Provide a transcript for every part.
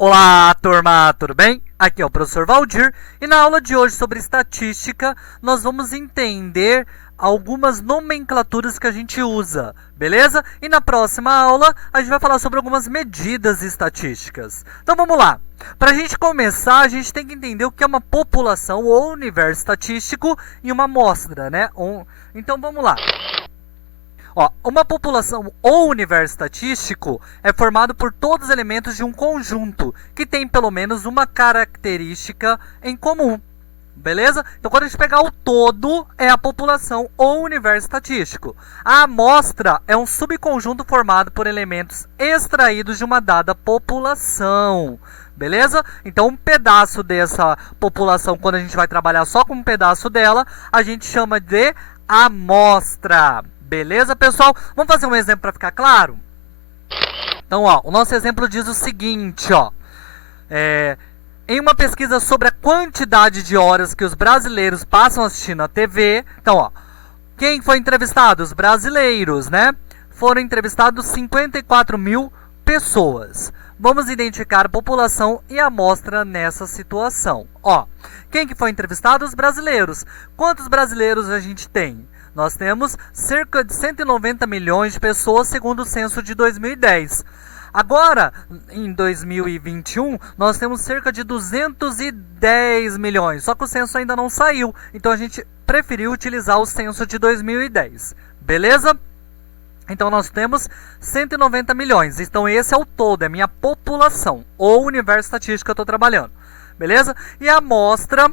Olá, turma, tudo bem? Aqui é o professor Valdir e na aula de hoje sobre estatística nós vamos entender algumas nomenclaturas que a gente usa, beleza? E na próxima aula a gente vai falar sobre algumas medidas estatísticas. Então vamos lá. Para a gente começar, a gente tem que entender o que é uma população ou universo estatístico e uma amostra, né? Então vamos lá. Uma população ou universo estatístico é formado por todos os elementos de um conjunto que tem pelo menos uma característica em comum. Beleza? Então, quando a gente pegar o todo, é a população ou universo estatístico. A amostra é um subconjunto formado por elementos extraídos de uma dada população. Beleza? Então, um pedaço dessa população, quando a gente vai trabalhar só com um pedaço dela, a gente chama de amostra. Beleza, pessoal? Vamos fazer um exemplo para ficar claro? Então, o nosso exemplo diz o seguinte, em uma pesquisa sobre a quantidade de horas que os brasileiros passam assistindo a TV, então, quem foi entrevistado? Os brasileiros, né? Foram entrevistados 54 mil pessoas. Vamos identificar a população e a amostra nessa situação. Quem que foi entrevistado? Os brasileiros. Quantos brasileiros a gente tem? Nós temos cerca de 190 milhões de pessoas, segundo o censo de 2010. Agora, em 2021, nós temos cerca de 210 milhões, só que o censo ainda não saiu, então a gente preferiu utilizar o censo de 2010. Beleza? Então, nós temos 190 milhões. Então, esse é o todo, é a minha população, ou universo estatístico que eu estou trabalhando. Beleza? E a amostra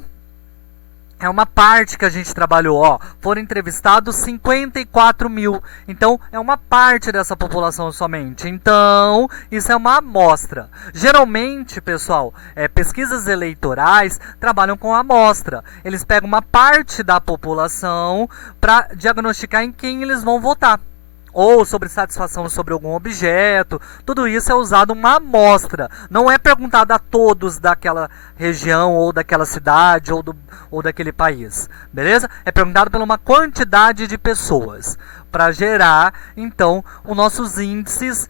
é uma parte que a gente trabalhou, foram entrevistados 54 mil, então é uma parte dessa população somente, então isso é uma amostra. Geralmente, pessoal, pesquisas eleitorais trabalham com amostra, eles pegam uma parte da população para diagnosticar em quem eles vão votar, ou sobre satisfação sobre algum objeto, tudo isso é usado uma amostra. Não é perguntado a todos daquela região, ou daquela cidade, ou daquele país. Beleza? É perguntado por uma quantidade de pessoas, para gerar, então, os nossos índices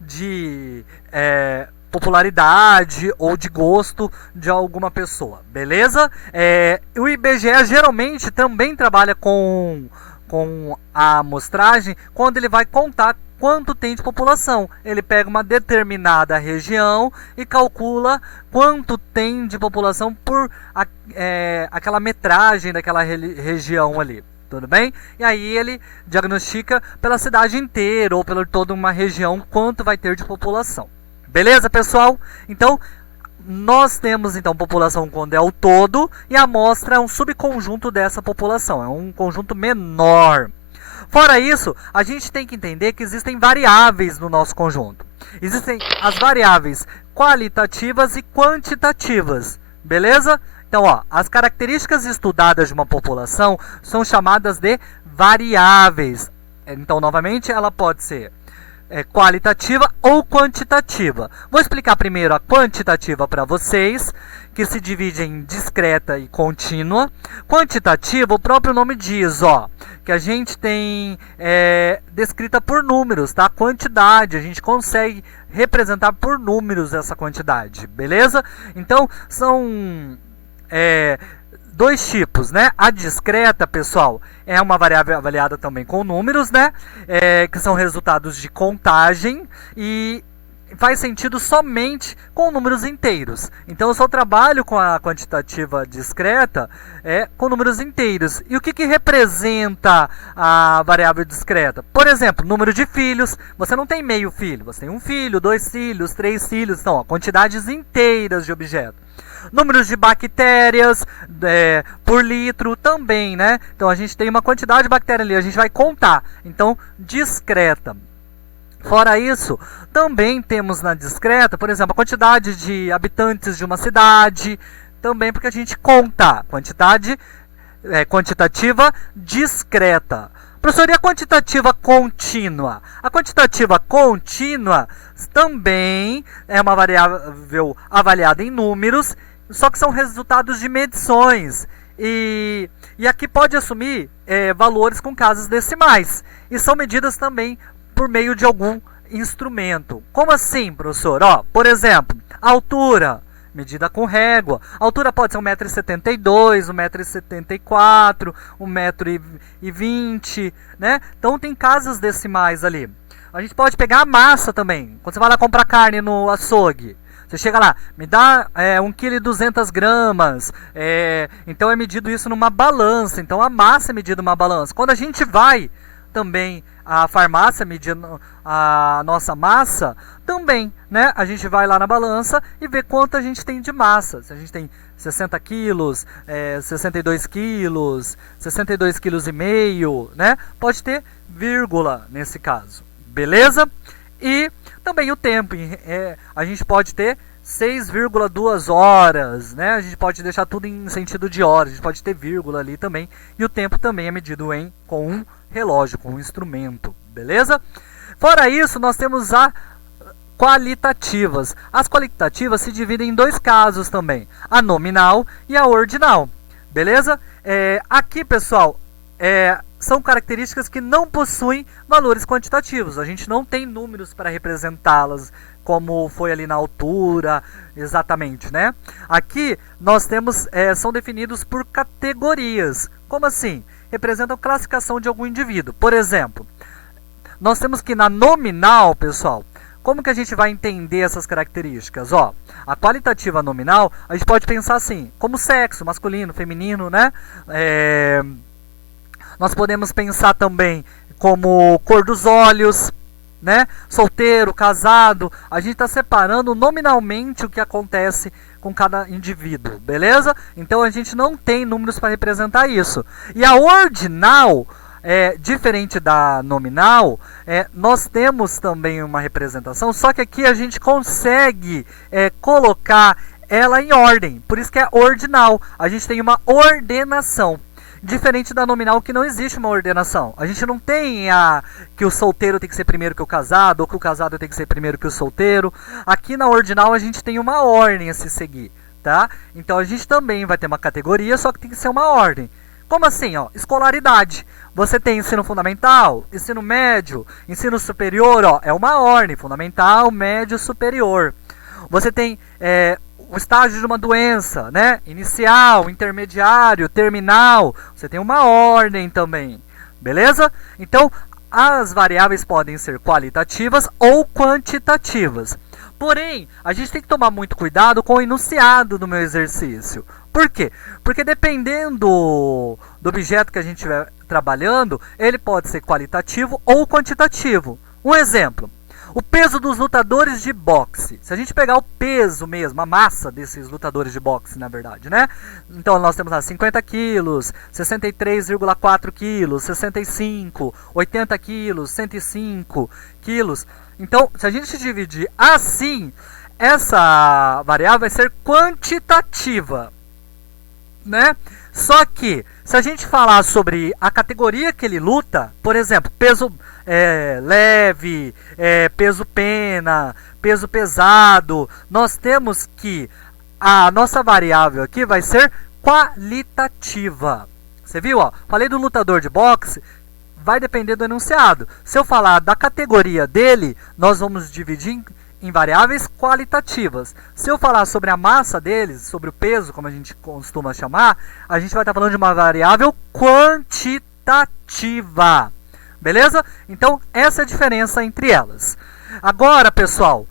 de popularidade ou de gosto de alguma pessoa. Beleza? O IBGE geralmente também trabalha com a amostragem quando ele vai contar quanto tem de população. Ele pega uma determinada região e calcula quanto tem de população por aquela metragem daquela região ali. Tudo bem? E aí ele diagnostica pela cidade inteira ou pela toda uma região quanto vai ter de população. Beleza, pessoal? Então, nós temos, então, população quando é o todo, e a amostra é um subconjunto dessa população, é um conjunto menor. Fora isso, a gente tem que entender que existem variáveis no nosso conjunto. Existem as variáveis qualitativas e quantitativas, beleza? Então, as características estudadas de uma população são chamadas de variáveis. Então, novamente, ela pode ser qualitativa ou quantitativa. Vou explicar primeiro a quantitativa para vocês, que se divide em discreta e contínua. Quantitativa, o próprio nome diz, que a gente tem descrita por números, tá? Quantidade, a gente consegue representar por números essa quantidade, beleza? Então, são dois tipos, né? A discreta, pessoal, é uma variável avaliada também com números, né? Que são resultados de contagem e faz sentido somente com números inteiros. Então, eu só trabalho com a quantitativa discreta com números inteiros. E o que representa a variável discreta? Por exemplo, número de filhos. Você não tem meio filho, você tem um filho, 2 filhos, 3 filhos. Então, quantidades inteiras de objetos. Números de bactérias por litro também, né? Então, a gente tem uma quantidade de bactérias ali, a gente vai contar. Então, discreta. Fora isso, também temos na discreta, por exemplo, a quantidade de habitantes de uma cidade, também porque a gente conta. Quantidade quantitativa discreta. Professor, e a quantitativa contínua? A quantitativa contínua também é uma variável avaliada em números, só que são resultados de medições. E aqui pode assumir valores com casas decimais. E são medidas também por meio de algum instrumento. Como assim, professor? Ó, por exemplo, altura, medida com régua. A altura pode ser 1,72 m, 1,74 m, 1,20 m, né? Então tem casas decimais ali. A gente pode pegar a massa também. Quando você vai lá comprar carne no açougue, você chega lá, me dá 1,2 kg. Então é medido isso numa balança. Então a massa é medida numa balança. Quando a gente vai também à farmácia medindo a nossa massa, também, né? A gente vai lá na balança e vê quanto a gente tem de massa. Se a gente tem 60 quilos, 62 quilos, 62,5 kg, né? Pode ter vírgula nesse caso. Beleza? E também o tempo. A gente pode ter 6,2 horas, né? A gente pode deixar tudo em sentido de horas. A gente pode ter vírgula ali também. E o tempo também é medido com um relógio, com um instrumento. Beleza? Fora isso, nós temos as qualitativas. As qualitativas se dividem em dois casos também. A nominal e a ordinal. Beleza? Aqui, pessoal, são características que não possuem valores quantitativos. A gente não tem números para representá-las, como foi ali na altura, exatamente, né? Aqui nós temos, são definidos por categorias. Como assim? Representam classificação de algum indivíduo. Por exemplo, nós temos que na nominal, pessoal, como que a gente vai entender essas características? Ó, a qualitativa nominal, a gente pode pensar assim, como sexo, masculino, feminino, né? Nós podemos pensar também como cor dos olhos, né? Solteiro, casado. A gente está separando nominalmente o que acontece com cada indivíduo, beleza? Então a gente não tem números para representar isso. E a ordinal, diferente da nominal, nós temos também uma representação, só que aqui a gente consegue colocar ela em ordem. Por isso que é ordinal. A gente tem uma ordenação. Diferente da nominal, que não existe uma ordenação. A gente não tem que o solteiro tem que ser primeiro que o casado, ou que o casado tem que ser primeiro que o solteiro. Aqui na ordinal a gente tem uma ordem a se seguir, tá? Então a gente também vai ter uma categoria, só que tem que ser uma ordem. Como assim? Ó, escolaridade. Você tem ensino fundamental, ensino médio, ensino superior, ó, é uma ordem, fundamental, médio, superior. Você tem o estágio de uma doença, né? Inicial, intermediário, terminal. Você tem uma ordem também, beleza? Então, as variáveis podem ser qualitativas ou quantitativas. Porém, a gente tem que tomar muito cuidado com o enunciado do meu exercício. Por quê? Porque dependendo do objeto que a gente estiver trabalhando, ele pode ser qualitativo ou quantitativo. Um exemplo. O peso dos lutadores de boxe. Se a gente pegar o peso mesmo, a massa desses lutadores de boxe, na verdade, né? Então nós temos lá 50 quilos, 63,4 quilos, 65, 80 quilos, 105 quilos. Então, se a gente dividir assim, essa variável vai ser quantitativa, né? Só que, se a gente falar sobre a categoria que ele luta, por exemplo, peso leve, peso pena, peso pesado, nós temos que a nossa variável aqui vai ser qualitativa. Você viu? Ó? Falei do lutador de boxe, vai depender do enunciado. Se eu falar da categoria dele, nós vamos dividir em variáveis qualitativas. Se eu falar sobre a massa deles, sobre o peso, como a gente costuma chamar, a gente vai estar falando de uma variável quantitativa. Beleza? Então, essa é a diferença entre elas. Agora, pessoal,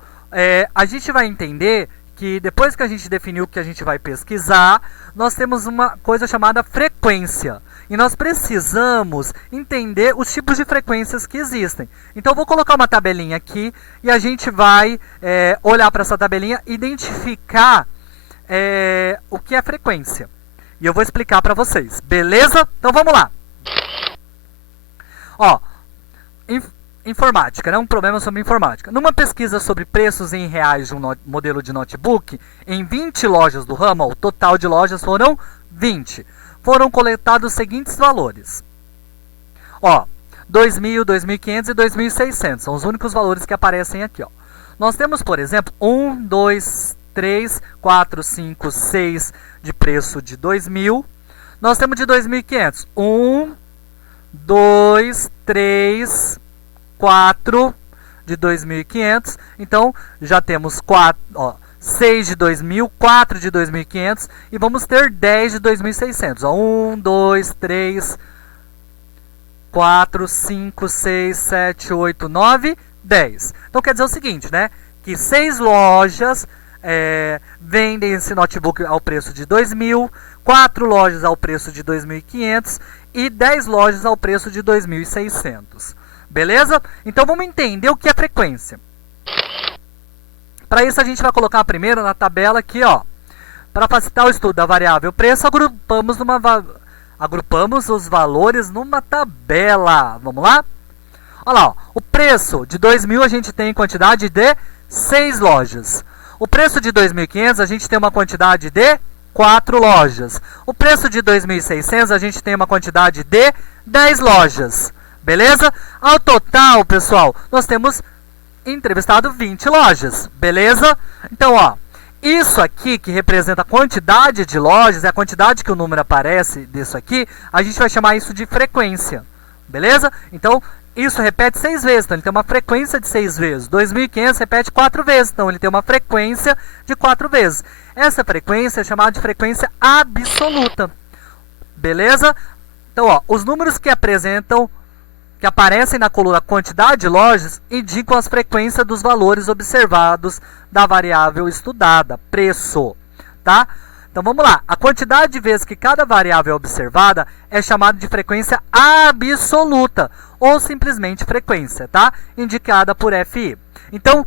a gente vai entender que depois que a gente definiu o que a gente vai pesquisar, nós temos uma coisa chamada frequência. E nós precisamos entender os tipos de frequências que existem. Então, eu vou colocar uma tabelinha aqui e a gente vai olhar para essa tabelinha e identificar o que é frequência. E eu vou explicar para vocês. Beleza? Então, vamos lá. Ó, informática, né? Um problema sobre informática. Numa pesquisa sobre preços em reais de um modelo de notebook, em 20 lojas do ramo, o total de lojas foram 20. Foram coletados os seguintes valores. Ó, 2.000, 2.500 e 2.600. São os únicos valores que aparecem aqui, ó. Nós temos, por exemplo, 1, 2, 3, 4, 5, 6 de preço de 2.000. Nós temos de 2.500. 1, 2, 3, 4 de 2.500. Então, já temos 4, 6 de 2.000, 4 de 2.500 e vamos ter 10 de 2.600. 1, 2, 3, 4, 5, 6, 7, 8, 9, 10. Então, quer dizer o seguinte, né? Que 6 lojas vendem esse notebook ao preço de 2.000, 4 lojas ao preço de 2.500 e 10 lojas ao preço de 2.600. Beleza? Então vamos entender o que é frequência. Para isso a gente vai colocar primeiro na tabela aqui, ó. Para facilitar o estudo da variável preço, agrupamos os valores numa tabela. Vamos lá? Olha lá, ó. O preço de 2.000 a gente tem quantidade de 6 lojas. O preço de 2.500 a gente tem uma quantidade de 4 lojas. O preço de 2.600 a gente tem uma quantidade de 10 lojas. Beleza? Ao total, pessoal, nós temos entrevistado 20 lojas. Beleza? Então, ó, isso aqui que representa a quantidade de lojas, é a quantidade que o número aparece disso aqui, a gente vai chamar isso de frequência. Beleza? Então, isso repete 6 vezes, então ele tem uma frequência de 6 vezes. 2.500 repete 4 vezes, então ele tem uma frequência de 4 vezes. Essa frequência é chamada de frequência absoluta. Beleza? Então, ó, os números que aparecem na coluna quantidade de lojas indicam as frequências dos valores observados da variável estudada, preço. Tá? Então vamos lá, a quantidade de vezes que cada variável é observada é chamada de frequência absoluta, ou simplesmente frequência, tá? Indicada por FI. Então,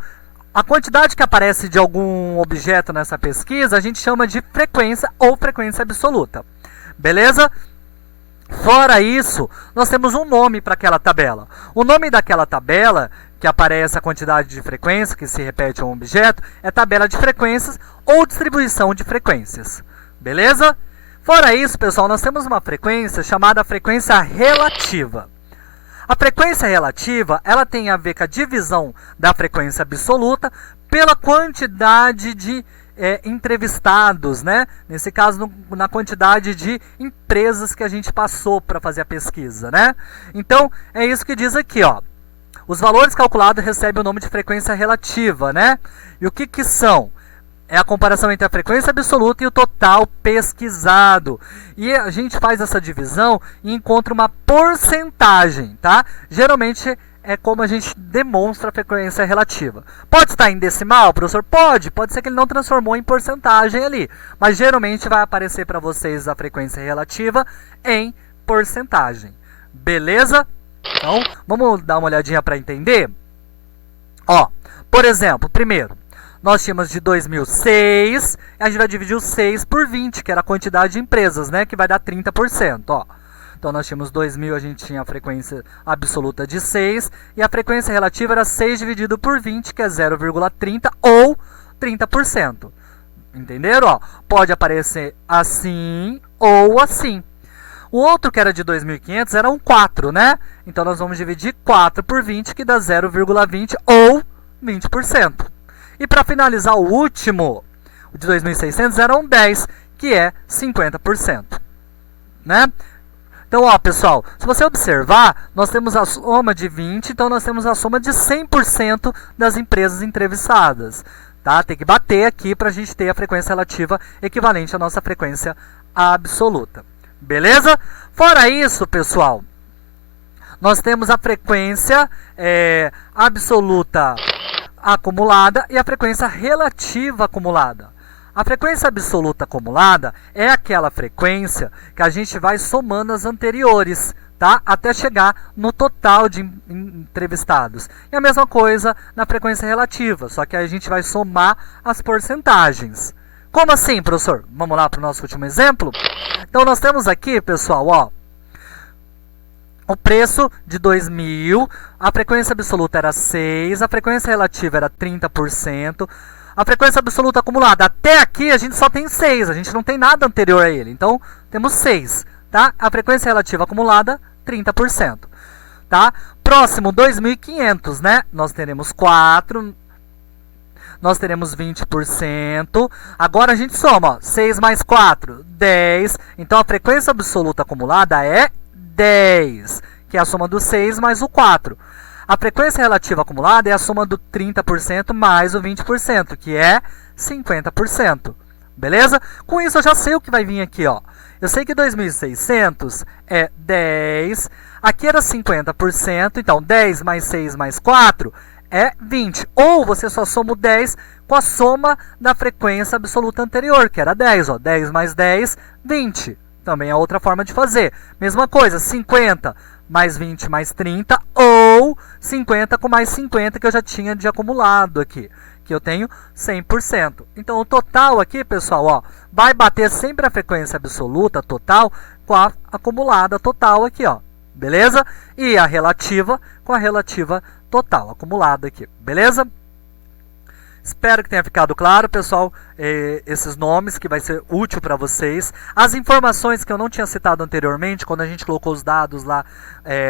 a quantidade que aparece de algum objeto nessa pesquisa, a gente chama de frequência ou frequência absoluta. Beleza? Fora isso, nós temos um nome para aquela tabela. O nome daquela tabela, que aparece a quantidade de frequência, que se repete um objeto, é tabela de frequências ou distribuição de frequências. Beleza? Fora isso, pessoal, nós temos uma frequência chamada frequência relativa. A frequência relativa, ela tem a ver com a divisão da frequência absoluta pela quantidade de entrevistados, né? Nesse caso, na quantidade de empresas que a gente passou para fazer a pesquisa, né? Então, é isso que diz aqui, ó. Os valores calculados recebem o nome de frequência relativa, né? E o que são? É a comparação entre a frequência absoluta e o total pesquisado. E a gente faz essa divisão e encontra uma porcentagem, tá? Geralmente é como a gente demonstra a frequência relativa. Pode estar em decimal, professor? Pode. Pode ser que ele não transformou em porcentagem ali. Mas geralmente vai aparecer para vocês a frequência relativa em porcentagem. Beleza? Então, vamos dar uma olhadinha para entender? Ó, por exemplo, primeiro, nós tínhamos de 2.006, a gente vai dividir o 6 por 20, que era a quantidade de empresas, né? Que vai dar 30%, ó. Então, nós tínhamos 2.000, a gente tinha a frequência absoluta de 6, e a frequência relativa era 6 dividido por 20, que é 0,30 ou 30%. Entenderam? Ó, pode aparecer assim ou assim. O outro, que era de 2.500, era um 4, né? Então, nós vamos dividir 4 por 20, que dá 0,20 ou 20%. E para finalizar o último, o de 2.600, era um 10, que é 50%. Né? Então, ó, pessoal, se você observar, nós temos a soma de 20, então nós temos a soma de 100% das empresas entrevistadas. Tá? Tem que bater aqui para a gente ter a frequência relativa equivalente à nossa frequência absoluta. Beleza? Fora isso, pessoal, nós temos a frequência absoluta acumulada e a frequência relativa acumulada. A frequência absoluta acumulada é aquela frequência que a gente vai somando as anteriores, tá? Até chegar no total de entrevistados. E a mesma coisa na frequência relativa, só que aí a gente vai somar as porcentagens. Como assim, professor? Vamos lá para o nosso último exemplo? Então, nós temos aqui, pessoal, ó, o preço de 2.000, a frequência absoluta era 6, a frequência relativa era 30%, a frequência absoluta acumulada, até aqui a gente só tem 6, a gente não tem nada anterior a ele, então temos 6, tá? A frequência relativa acumulada, 30%, tá? Próximo, 2.500, né? Nós teremos 4, nós teremos 20%, agora a gente soma, ó, 6 mais 4, 10, então a frequência absoluta acumulada é 10, que é a soma do 6 mais o 4. A frequência relativa acumulada é a soma do 30% mais o 20%, que é 50%. Beleza? Com isso eu já sei o que vai vir aqui, ó. Eu sei que 2.600 é 10, aqui era 50%, então 10 mais 6 mais 4 é 20. Ou você só soma o 10 com a soma da frequência absoluta anterior, que era 10. Ó. 10 mais 10, 20. Também é outra forma de fazer. Mesma coisa, 50 mais 20 mais 30, ou 50 com mais 50 que eu já tinha de acumulado aqui, que eu tenho 100%. Então, o total aqui, pessoal, ó, vai bater sempre a frequência absoluta total com a acumulada total aqui, ó. Beleza? E a relativa com a relativa total, acumulada aqui. Beleza? Espero que tenha ficado claro, pessoal, esses nomes que vai ser útil para vocês. As informações que eu não tinha citado anteriormente, quando a gente colocou os dados lá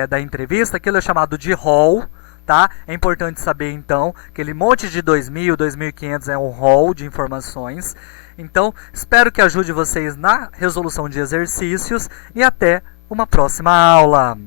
da entrevista, aquilo é chamado de rol. Tá? É importante saber, então, que aquele monte de 2.000, 2.500 é um rol de informações. Então, espero que ajude vocês na resolução de exercícios e até uma próxima aula.